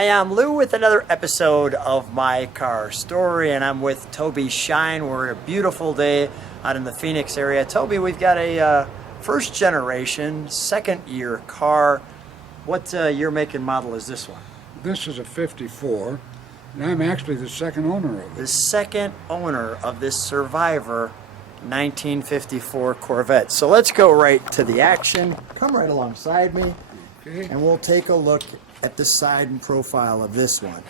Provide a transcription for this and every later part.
Hi, I'm Lou with another episode of My Car Story, and I'm with Toby Shine. We're a beautiful day out in the Phoenix area. Toby, we've got a first generation, second year car. What year, make, and model is this one? This is a 54, and I'm actually the second owner of it. The second owner of this Survivor 1954 Corvette. So let's go right to the action. Come right alongside me, Okay. and we'll take a look at the side and profile of this one.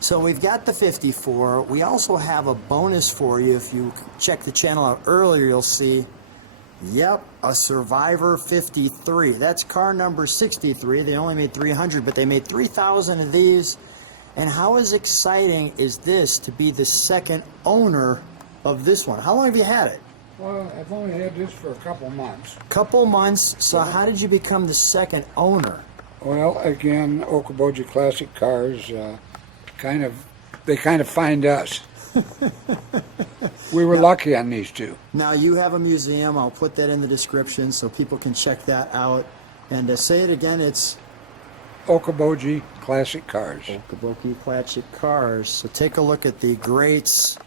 So we've got the 54. We also have a bonus for you. If you check the channel out earlier, you'll see, yep, a Survivor 53. That's car number 63. They only made 300, but they made 3,000 of these. And how exciting is this to be the second owner of this one? How long have you had it? Well, I've only had this for a couple months. Couple months. So how did you become the second owner? Well, again, Okoboji Classic Cars, they kind of find us. We were lucky on these two. Now you have a museum. I'll put that in the description so people can check that out. And to say it again, it's Okoboji Classic Cars. Okoboji Classic Cars. So take a look at the greats.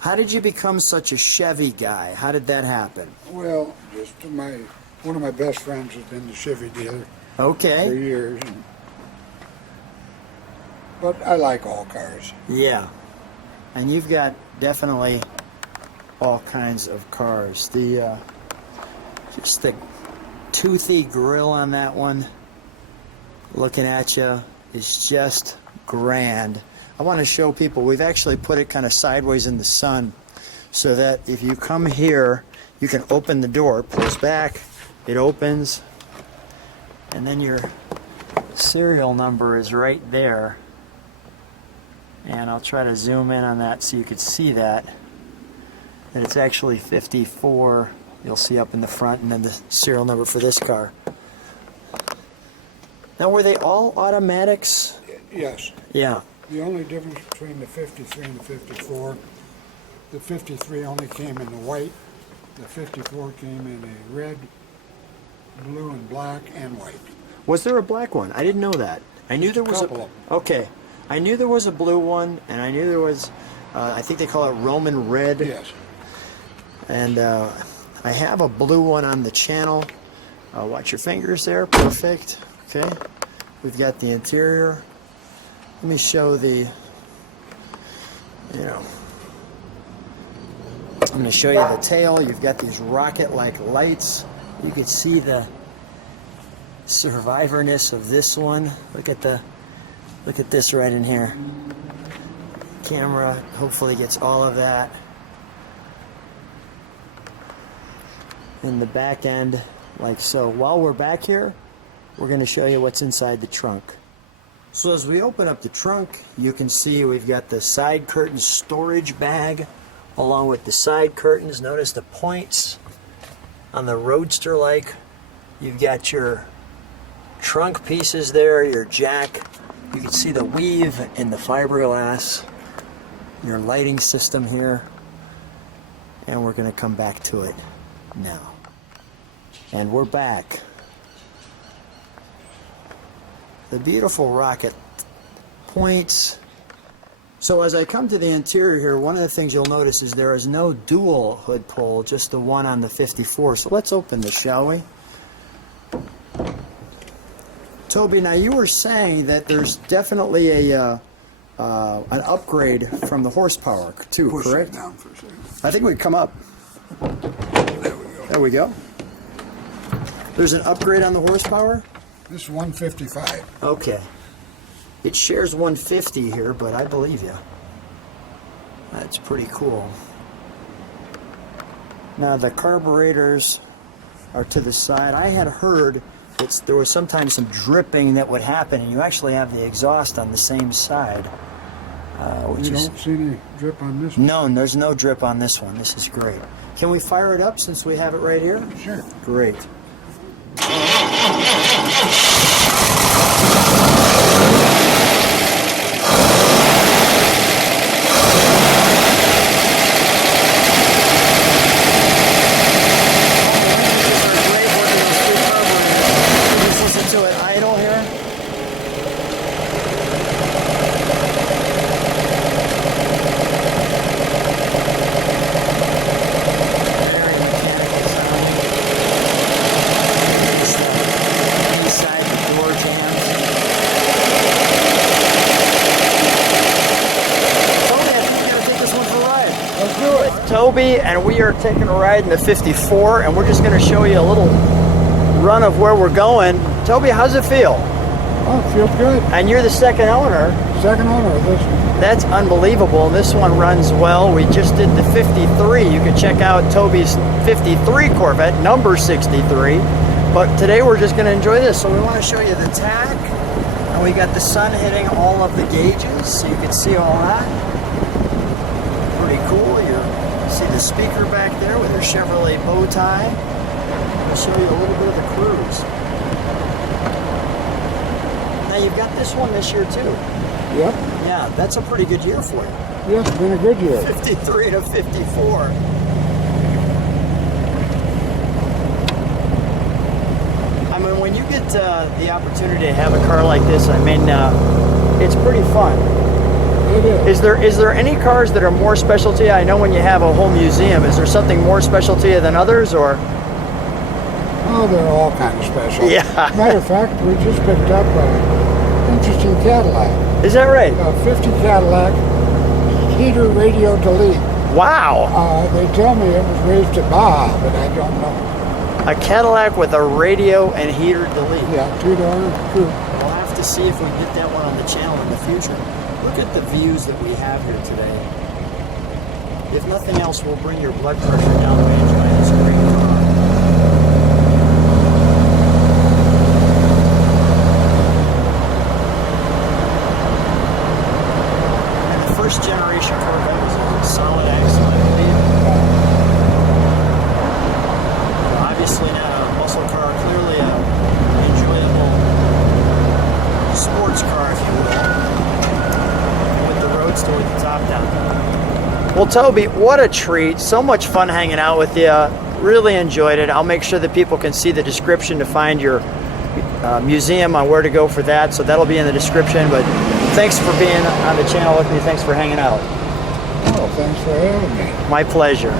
How did you become such a Chevy guy? How did that happen? Well, just one of my best friends has been the Chevy dealer for Okay. years. But I like all cars. Yeah. And you've got definitely all kinds of cars. The just the toothy grill on that one, looking at you, is just grand. I want to show people, we've actually put it kind of sideways in the sun so that if you come here, you can open the door. It pulls back, it opens, and then your serial number is right there. And I'll try to zoom in on that so you could see that it's actually 54. You'll see up in the front, and then the serial number for this car. Now, were they all automatics? Yes. Yeah. The only difference between the 53 and the 54, the 53 only came in the white, the 54 came in a red, blue, and black, and white. Was there a black one? I didn't know that. I knew there was a couple of them. Okay. I knew there was a blue one, and I knew there was, I think they call it Roman red. Yes. And I have a blue one on the channel. Watch your fingers there. Perfect. Okay. We've got the interior. Let me show the, I'm going to show you the tail. You've got these rocket-like lights. You can see the survivorness of this one. Look at this right in here. Camera hopefully gets all of that. In the back end, like so. While we're back here, we're going to show you what's inside the trunk. So as we open up the trunk, you can see we've got the side curtain storage bag along with the side curtains. Notice the points on the Roadster like. You've got your trunk pieces there, your jack. You can see the weave in the fiberglass, your lighting system here, and we're going to come back to it now. And we're back. The beautiful rocket points. So as I come to the interior here, one of the things you'll notice is there is no dual hood pull, just the one on the 54. So let's open this, shall we? Toby, now you were saying that there's definitely an upgrade from the horsepower too, Push correct? it down for a second. I think we'd come up. There we go. There we go. There's an upgrade on the horsepower? This is 155. Okay. It shares 150 here, but I believe you. That's pretty cool. Now the carburetors are to the side. I had heard there was sometimes some dripping that would happen, and you actually have the exhaust on the same side. You don't see any drip on this one? No, there's no drip on this one. This is great. Can we fire it up since we have it right here? Sure. Great. to it. Toby, and we are taking a ride in the 54, and we're just going to show you a little run of where we're going. Toby, how's it feel? Oh, it feels good. And you're the second owner. Second owner of this one. That's unbelievable. This one runs well. We just did the 53. You can check out Toby's 53 Corvette, number 63. But today we're just going to enjoy this. So we want to show you the tack. And we got the sun hitting all of the gauges, so you can see all that. Pretty cool. You see the speaker back there with your Chevrolet bow tie. I'll show you a little bit of the cruise. Now you've got this one this year too. Yep. Yeah, that's a pretty good year for you. Yes, it's been a good year. 53 to 54. I mean, when you get the opportunity to have a car like this, I mean, it's pretty fun. It is. Is there any cars that are more special to you? I know when you have a whole museum, is there something more special to you than others, or? Oh, they're all kind of special. Yeah. Matter of fact, we just picked up an interesting Cadillac. Is that right? A 50 Cadillac, heater radio delete. Wow. They tell me it was raised at Baja, but I don't know. A Cadillac with a radio and heater delete. Yeah, two-door coupe. We'll have to see if we can get that one on the channel in the future. Look at the views that we have here today. If nothing else, we'll bring your blood pressure down by enjoying this great car. And the first generation Corvette was a solid axle, I believe. Obviously not a muscle car, clearly a enjoyable sports car, if you will, with the roadster with the top down. Well, Toby, what a treat. So much fun hanging out with you. Really enjoyed it. I'll make sure that people can see the description to find your museum on where to go for that, so that'll be in the description. But thanks for being on the channel with me. Thanks for hanging out. Oh, thanks for having me. My pleasure.